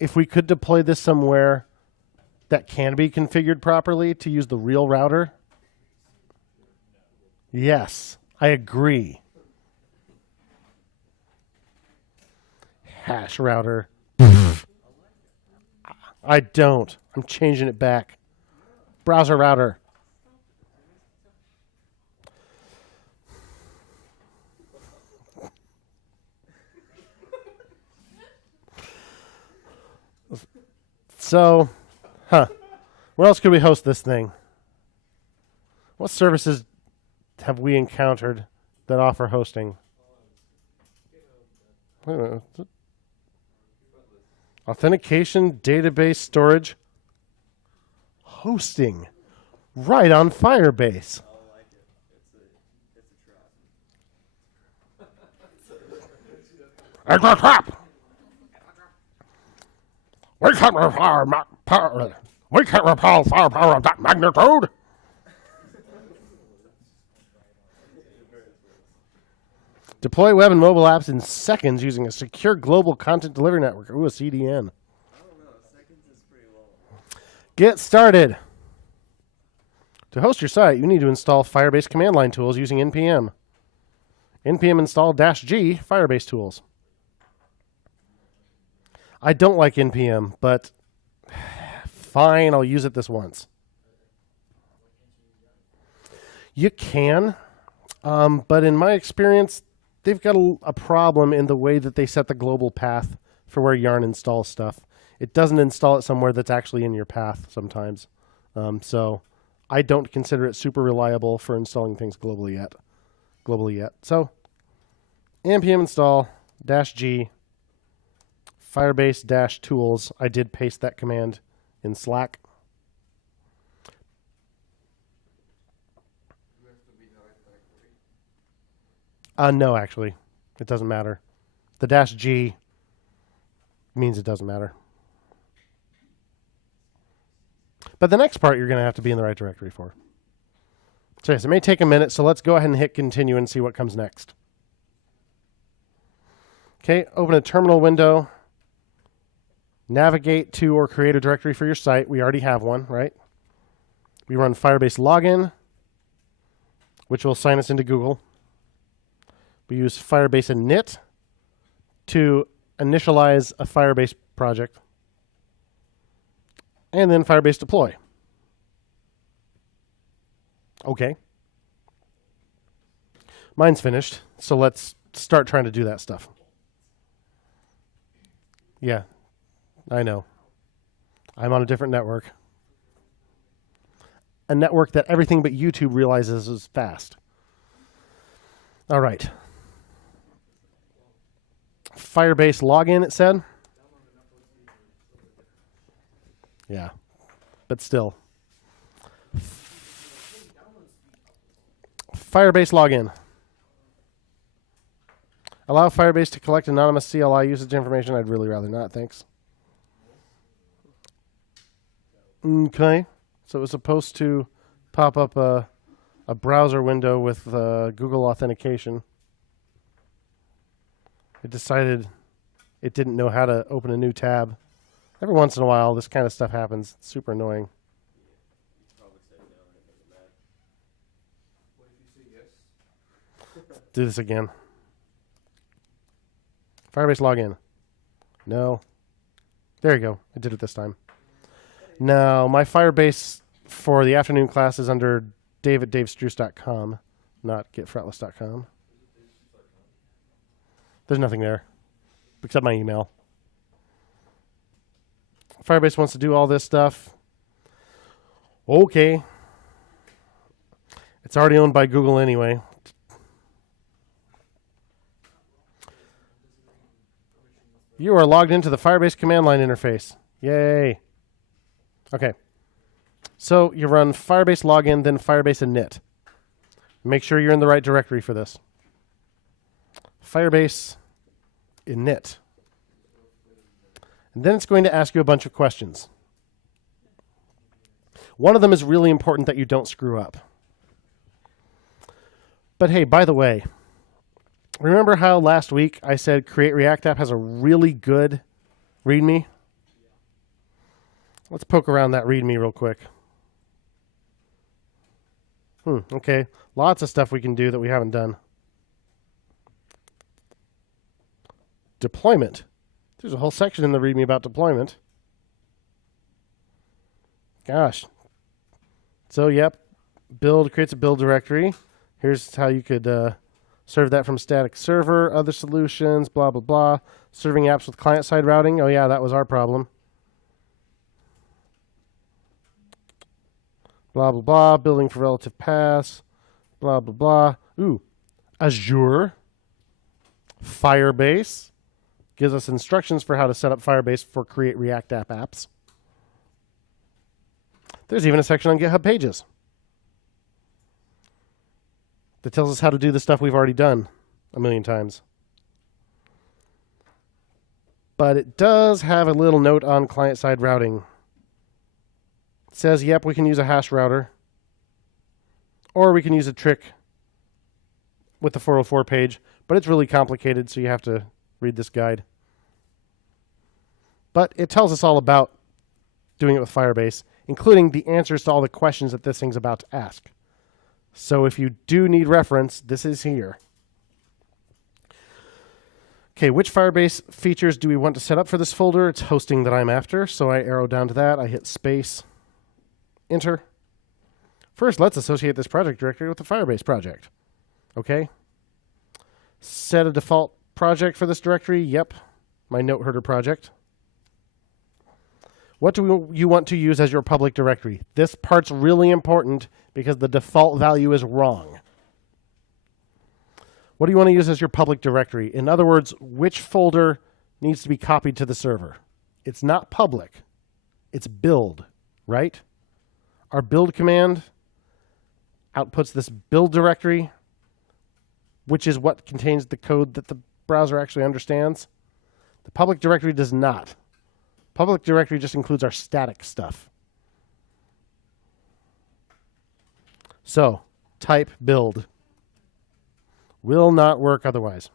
if we could deploy this somewhere that can be configured properly to use the real router. Yes, I agree. Hash router. I don't. I'm changing it back. Browser router. So, where else could we host this thing? What services have we encountered that offer hosting? Authentication, database, storage, hosting, right on Firebase. I like it. It's a trap. We can't repel firepower of that magnitude. Deploy web and mobile apps in seconds using a secure global content delivery network. Ooh, a CDN. I don't know. Seconds is pretty low. Get started. To host your site, you need to install Firebase command line tools using npm. npm install -g Firebase tools. I don't like npm, but fine, I'll use it this once. You can, but in my experience, they've got a problem in the way that they set the global path for where Yarn installs stuff. It doesn't install it somewhere that's actually in your path sometimes. So I don't consider it super reliable for installing things globally yet. So npm install -g Firebase -tools. I did paste that command in Slack. No, actually. It doesn't matter. The -g means it doesn't matter. But the next part you're going to have to be in the right directory for. So yes, it may take a minute, so let's go ahead and hit continue and see what comes next. Okay, open a terminal window. Navigate to or create a directory for your site. We already have one, right? We run Firebase login, which will sign us into Google. We use Firebase init to initialize a Firebase project. And then Firebase deploy. Okay. Mine's finished, so let's start trying to do that stuff. Yeah, I know. I'm on a different network. A network that everything but YouTube realizes is fast. All right. Firebase login, it said. Yeah, but still. Firebase login. Allow Firebase to collect anonymous CLI usage information. I'd really rather not, thanks. Okay. So it was supposed to pop up a browser window with Google authentication. It decided it didn't know how to open a new tab. Every once in a while, this kind of stuff happens. It's super annoying. Do this again. Firebase login. No. There you go. I did it this time. Now, my Firebase for the afternoon class is under dave@davestruce.com, not getfretless.com. There's nothing there except my email. Firebase wants to do all this stuff. Okay. It's already owned by Google anyway. You are logged into the Firebase command line interface. Yay. Okay. So you run Firebase login, then Firebase init. Make sure you're in the right directory for this. Firebase init. And then it's going to ask you a bunch of questions. One of them is really important that you don't screw up. But hey, by the way, remember how last week I said Create React App has a really good README? Let's poke around that README real quick. Okay. Lots of stuff we can do that we haven't done. Deployment. There's a whole section in the README about deployment. Gosh. So, yep. Build creates a build directory. Here's how you could serve that from static server, other solutions, blah, blah, blah. Serving apps with client-side routing. Oh, yeah, that was our problem. Blah, blah, blah. Building for relative paths. Blah, blah, blah. Ooh. Azure. Firebase. Gives us instructions for how to set up Firebase for Create React App apps. There's even a section on GitHub Pages that tells us how to do the stuff we've already done a million times. But it does have a little note on client-side routing. It says, yep, we can use a hash router. Or we can use a trick with the 404 page. But it's really complicated, so you have to read this guide. But it tells us all about doing it with Firebase, including the answers to all the questions that this thing's about to ask. So if you do need reference, this is here. Okay, which Firebase features do we want to set up for this folder? It's hosting that I'm after, so I arrow down to that. I hit space, enter. First, let's associate this project directory with the Firebase project. Okay. Set a default project for this directory. Yep, my note herder project. What do you want to use as your public directory? This part's really important because the default value is wrong. What do you want to use as your public directory? In other words, which folder needs to be copied to the server? It's not public. It's build, right? Our build command outputs this build directory, which is what contains the code that the browser actually understands. The public directory does not. Public directory just includes our static stuff. So, type build. Will not work otherwise.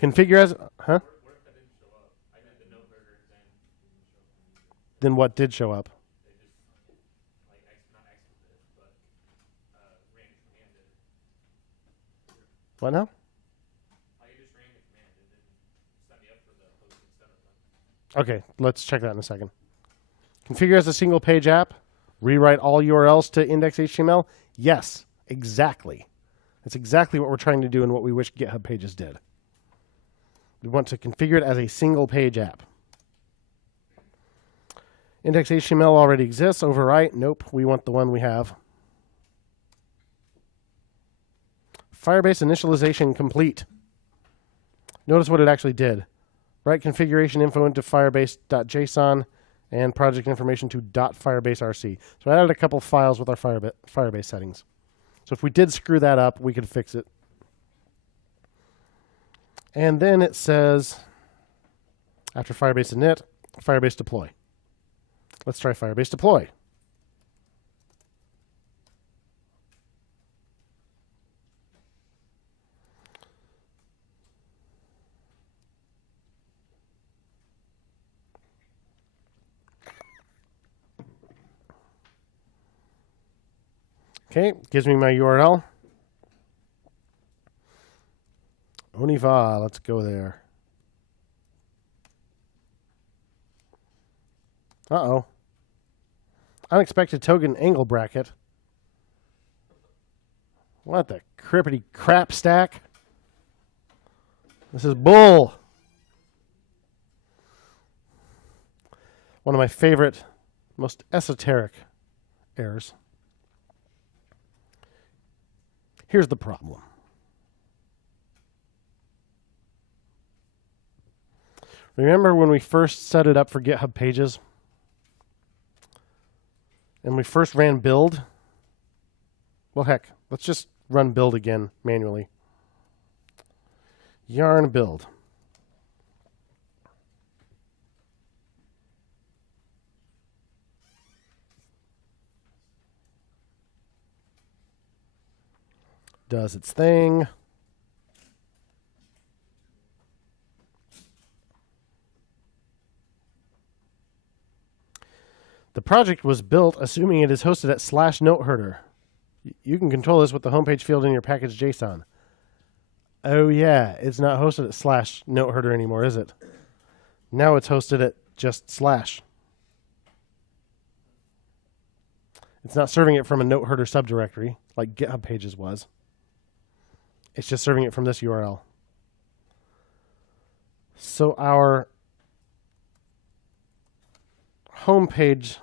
Configure as... Huh? What if that didn't show up? I meant the note burger exam didn't show up. Then what did show up? They just, like, not exited, but ran commanded. What now? I just ran the command. It didn't set me up for the hosting setup. Okay, let's check that in a second. Configure as a single page app. Rewrite all URLs to index.html. Yes, exactly. That's exactly what we're trying to do and what we wish GitHub Pages did. We want to configure it as a single page app. Index.html already exists. Overwrite. Nope. We want the one we have. Firebase initialization complete. Notice what it actually did. Write configuration info into firebase.json and project information to .firebase.rc. So I added a couple files with our Firebase settings. So if we did screw that up, we could fix it. And then it says, after Firebase init, Firebase deploy. Let's try Firebase deploy. Okay, gives me my URL. Oniva, let's go there. Uh-oh. Unexpected token angle bracket. What the crippity crap stack? This is bull. One of my favorite, most esoteric errors. Here's the problem. Remember when we first set it up for GitHub Pages? And we first ran build? Well, heck, let's just run build again manually. Yarn build. Does its thing. The project was built assuming it is hosted at /noteherder. You can control this with the homepage field in your package JSON. Oh yeah, it's not hosted at /noteherder anymore, is it? Now it's hosted at just /. It's not serving it from a noteherder subdirectory like GitHub Pages was. It's just serving it from this URL. So our homepage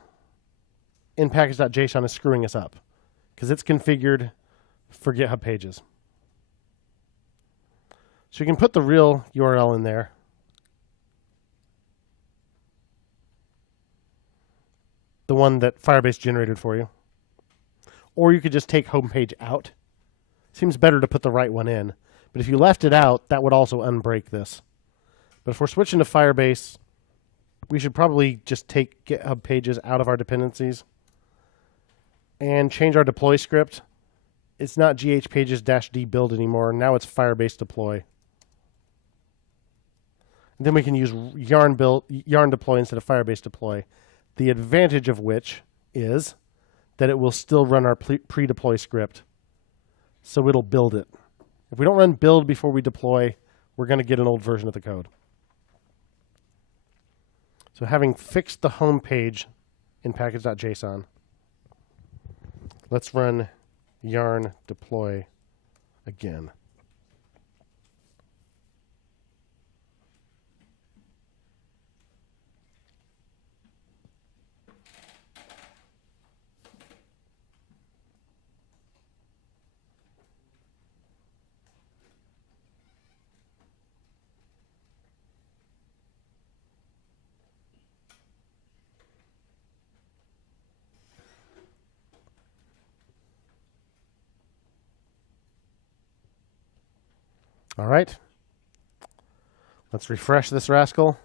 in package.json is screwing us up because it's configured for GitHub Pages. So you can put the real URL in there. The one that Firebase generated for you. Or you could just take homepage out. Seems better to put the right one in. But if you left it out, that would also unbreak this. But if we're switching to Firebase, we should probably just take GitHub Pages out of our dependencies and change our deploy script. It's not ghpages-d build anymore. Now it's Firebase deploy. And then we can use yarn deploy instead of Firebase deploy. The advantage of which is that it will still run our pre-deploy script. So it'll build it. If we don't run build before we deploy, we're going to get an old version of the code. So having fixed the home page in package.json, let's run yarn deploy again. All right. Let's refresh this rascal.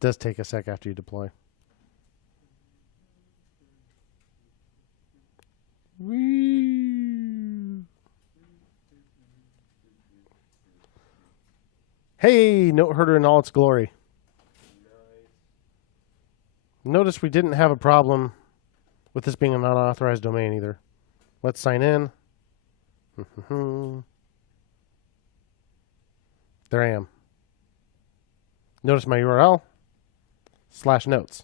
Does take a sec after you deploy. Whee! Hey, noteherder in all its glory. Notice we didn't have a problem with this being an unauthorized domain either. Let's sign in. There I am. Notice my URL, /notes,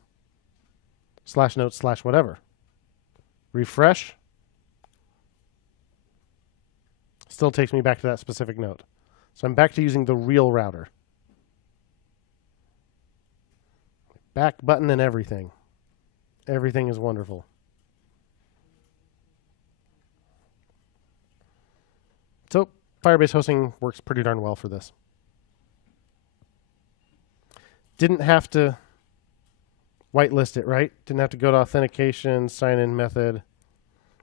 /notes/ whatever. Refresh. Still takes me back to that specific note. So I'm back to using the real router. Back button and everything. Everything is wonderful. So Firebase hosting works pretty darn well for this. Didn't have to whitelist it, right? Didn't have to go to authentication, sign-in method,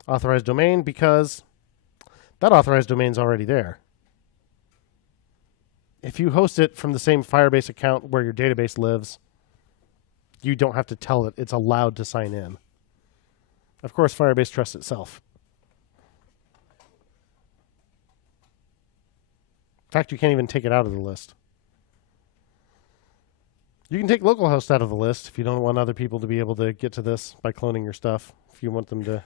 authorized domain, because that authorized domain's already there. If you host it from the same Firebase account where your database lives, you don't have to tell it it's allowed to sign in. Of course, Firebase trusts itself. In fact, you can't even take it out of the list. You can take localhost out of the list if you don't want other people to be able to get to this by cloning your stuff. If you want them to,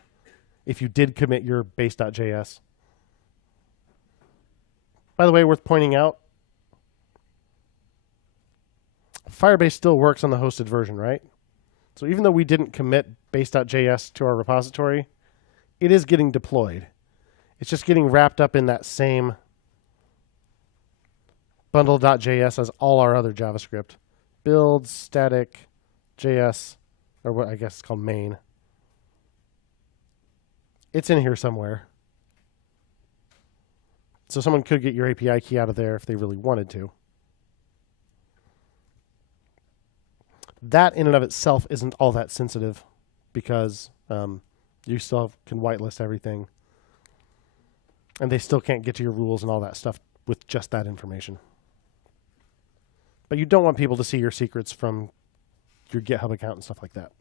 if you did commit your base.js. By the way, worth pointing out, Firebase still works on the hosted version, right? So even though we didn't commit base.js to our repository, it is getting deployed. It's just getting wrapped up in that same bundle.js as all our other JavaScript. Build, static, JS, or what I guess it's called main. It's in here somewhere. So someone could get your API key out of there if they really wanted to. That in and of itself isn't all that sensitive because you still can whitelist everything. And they still can't get to your rules and all that stuff with just that information. But you don't want people to see your secrets from your GitHub account and stuff like that.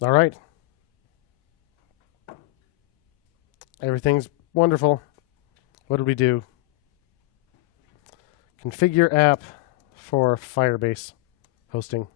All right. Everything's wonderful. What did we do? Configure app for Firebase hosting.